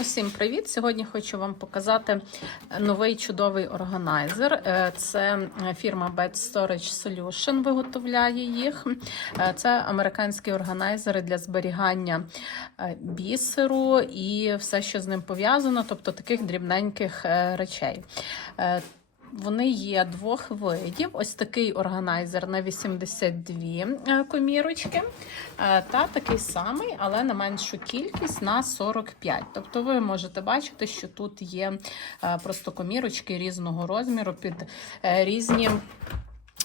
Усім привіт! Сьогодні хочу вам показати новий чудовий органайзер. Е, Це фірма Bed Storage Solution виготовляє їх. Е, Це американські органайзери для зберігання е, бісеру і все, що з ним пов'язано, тобто таких дрібненьких речей. Вони є двох видів. Ось такий органайзер на 82 е, комірочки, е, та такий самий, але на меншу кількість на 45. Тобто ви можете бачити, що тут є е, просто комірочки різного розміру під різні.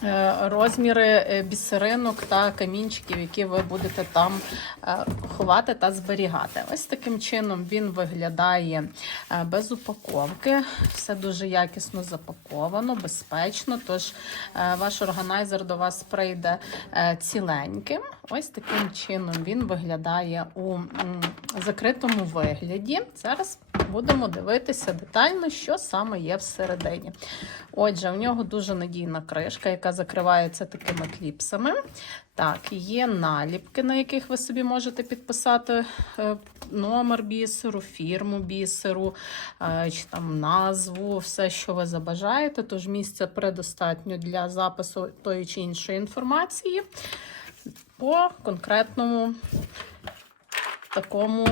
Е, Розміри е, бісеринок та камінчиків, які ви будете там е, ховати та зберігати. Ось таким чином він виглядає без упаковки. Все дуже якісно запаковано, безпечно. Тож ваш органайзер до вас прийде ціленьким. Ось таким чином він виглядає у закритому вигляді. Зараз будемо дивитися детально, що саме є всередині. Отже, у нього дуже надійна кришка, яка закривається такими кліпсами. Так, є наліпки, на яких ви собі можете підписати е, номер бісеру, фірму бісеру, е, чи там назву, все, що ви забажаєте. Тож місця предостатньо для запису тої чи іншої інформації по конкретному такому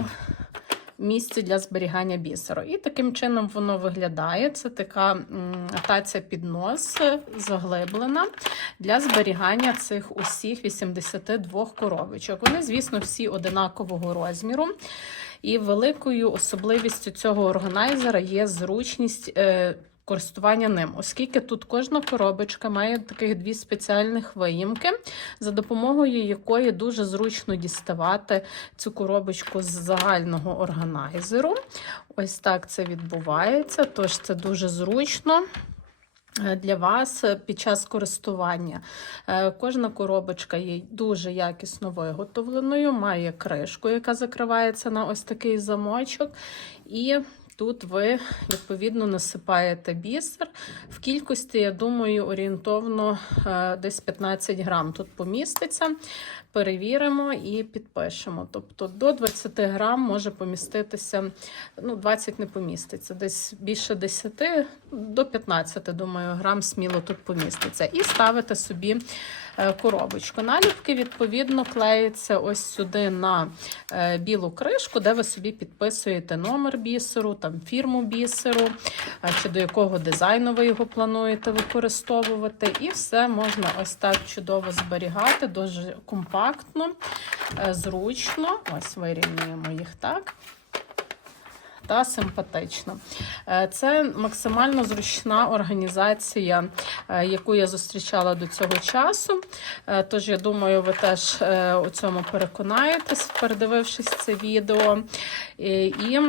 місці для зберігання бісеру. І таким чином воно виглядає. Це така таця під нос е, заглиблена для зберігання цих усіх 82 коробочок. Вони, звісно, всі одинакового розміру. І великою особливістю цього органайзера є зручність. Користування ним, оскільки тут кожна коробочка має таких дві спеціальних виїмки, за допомогою якої дуже зручно діставати цю коробочку з загального органайзеру. Ось так це відбувається, тож це дуже зручно. е, Для вас під час користування Е, кожна коробочка є дуже якісно виготовленою, має кришку, яка закривається на ось такий замочок. І Тут ви відповідно насипаєте бісер. В кількості, я думаю, орієнтовно е, десь 15 грам тут поміститься. Перевіримо і підпишемо. Тобто до 20 грам може поміститися, ну 20 не поміститься, десь більше 10 до 15, думаю, грам сміло тут поміститься. І ставите собі е, коробочку. Наліпки, відповідно, клеїться ось сюди на е, білу кришку, де ви собі підписуєте номер бісеру, там фірму бісеру, е, чи до якого дизайну ви його плануєте використовувати. І все можна ось так чудово зберігати, дуже компактно, е, зручно. Ось вирівнюємо їх так. Та симпатично. Е, Це максимально зручна організація, е, яку я зустрічала до цього часу. Тож, я думаю, ви теж у цьому переконаєтесь, передивившись це відео. І-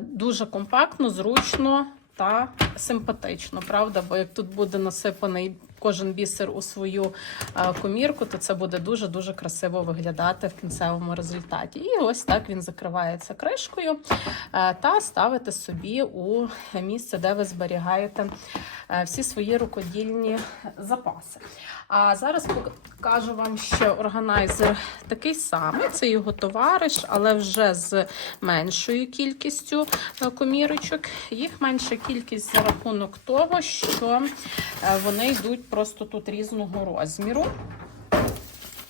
дуже компактно, зручно та симпатично, правда? Бо як тут буде насипаний кожен бісер у свою е, комірку, то це буде дуже-дуже красиво виглядати в кінцевому результаті. І ось так він закривається кришкою е, та ставите собі у місце, де ви зберігаєте е, всі свої рукодільні запаси. А зараз покажу вам ще органайзер такий самий, це його товариш, але вже з меншою кількістю комірочок. Їх менша кількість за рахунок того, що вони йдуть просто тут різного розміру.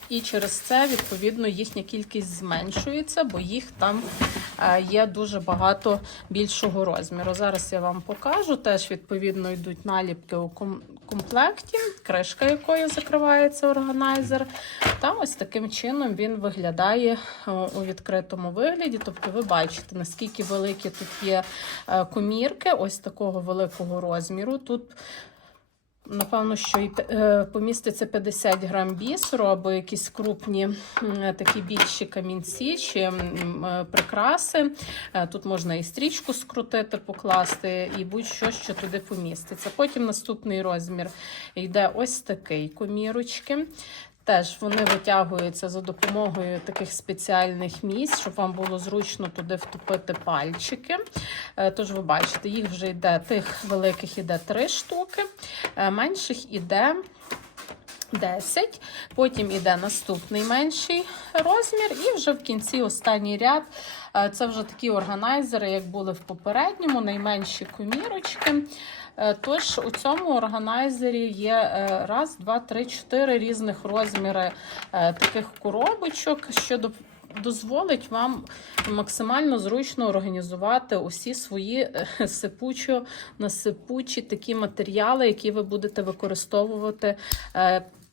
І через це, відповідно, їхня кількість зменшується, бо їх там е, є дуже багато більшого розміру. Зараз я вам покажу. Теж, відповідно, йдуть наліпки у комплекті, кришка якої закривається органайзер. Та ось таким чином він виглядає е, у відкритому вигляді. Тобто, ви бачите, наскільки великі тут є е, комірки, ось такого великого розміру. Тут Напевно, що і е, поміститься 50 грам бісеру або якісь крупні такі більші камінці чи е, прикраси. Е, Тут можна і стрічку скрутити, покласти, і будь-що, що туди поміститься. Потім наступний розмір йде ось такий комірочки. Теж вони витягуються за допомогою таких спеціальних місць, щоб вам було зручно туди втопити пальчики. Е, Тож ви бачите, їх вже йде, тих великих іде три штуки, е, менших іде 10, потім іде наступний менший розмір, і вже в кінці останній ряд. е, Це вже такі органайзери, як були в попередньому, найменші комірочки. Е, Тож у цьому органайзері є е, раз, два, три, чотири різних розміри е, таких коробочок, що дозволить вам максимально зручно організувати усі свої е, сипучо насипучі такі матеріали, які ви будете використовувати.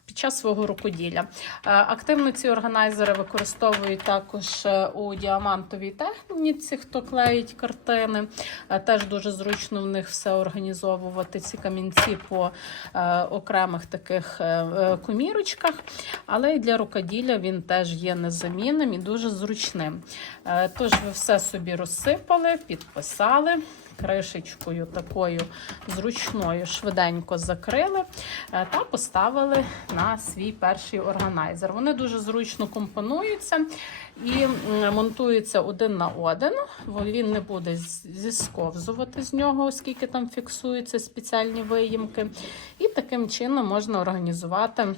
Під час свого рукоділля. Е, Активно ці органайзери використовують також е, у діамантовій техніці, хто клеїть картини. Е, Теж дуже зручно в них все організовувати, ці камінці по окремих таких комірочках. Але і для рукоділля він теж є незамінним і дуже зручним. Тож ви все собі розсипали, підписали. Кришечкою такою зручною швиденько закрили е, та поставили на свій перший органайзер. Вони дуже зручно компонуються і монтуються один на один. бо Він не буде зісковзувати з нього, оскільки там фіксуються спеціальні виїмки. І таким чином можна організувати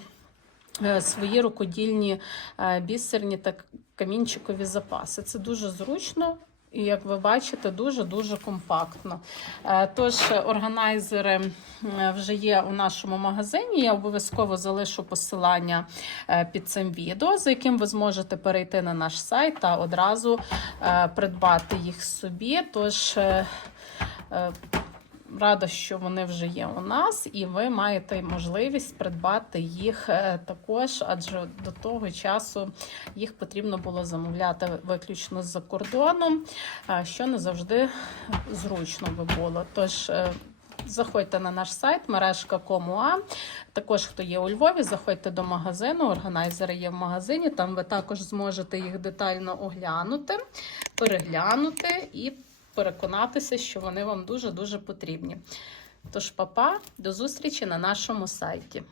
е, свої рукодільні е, бісерні та камінчикові запаси. Це дуже зручно. І як ви бачите, дуже-дуже компактно. Е, Тож органайзери е, вже є у нашому магазині. Я обов'язково залишу посилання е, під цим відео, за яким ви зможете перейти на наш сайт та одразу е, придбати їх собі. Тож е, е, Рада, що вони вже є у нас, і ви маєте можливість придбати їх е, також, адже до того часу їх потрібно було замовляти виключно з-за кордону, е, що не завжди зручно би було. Тож е, заходьте на наш сайт мережка.com.ua. Також, хто є у Львові, заходьте до магазину. Органайзери є в магазині. Там ви також зможете їх детально оглянути, переглянути і переконатися, що вони вам дуже-дуже потрібні. Тож, папа, до зустрічі на нашому сайті.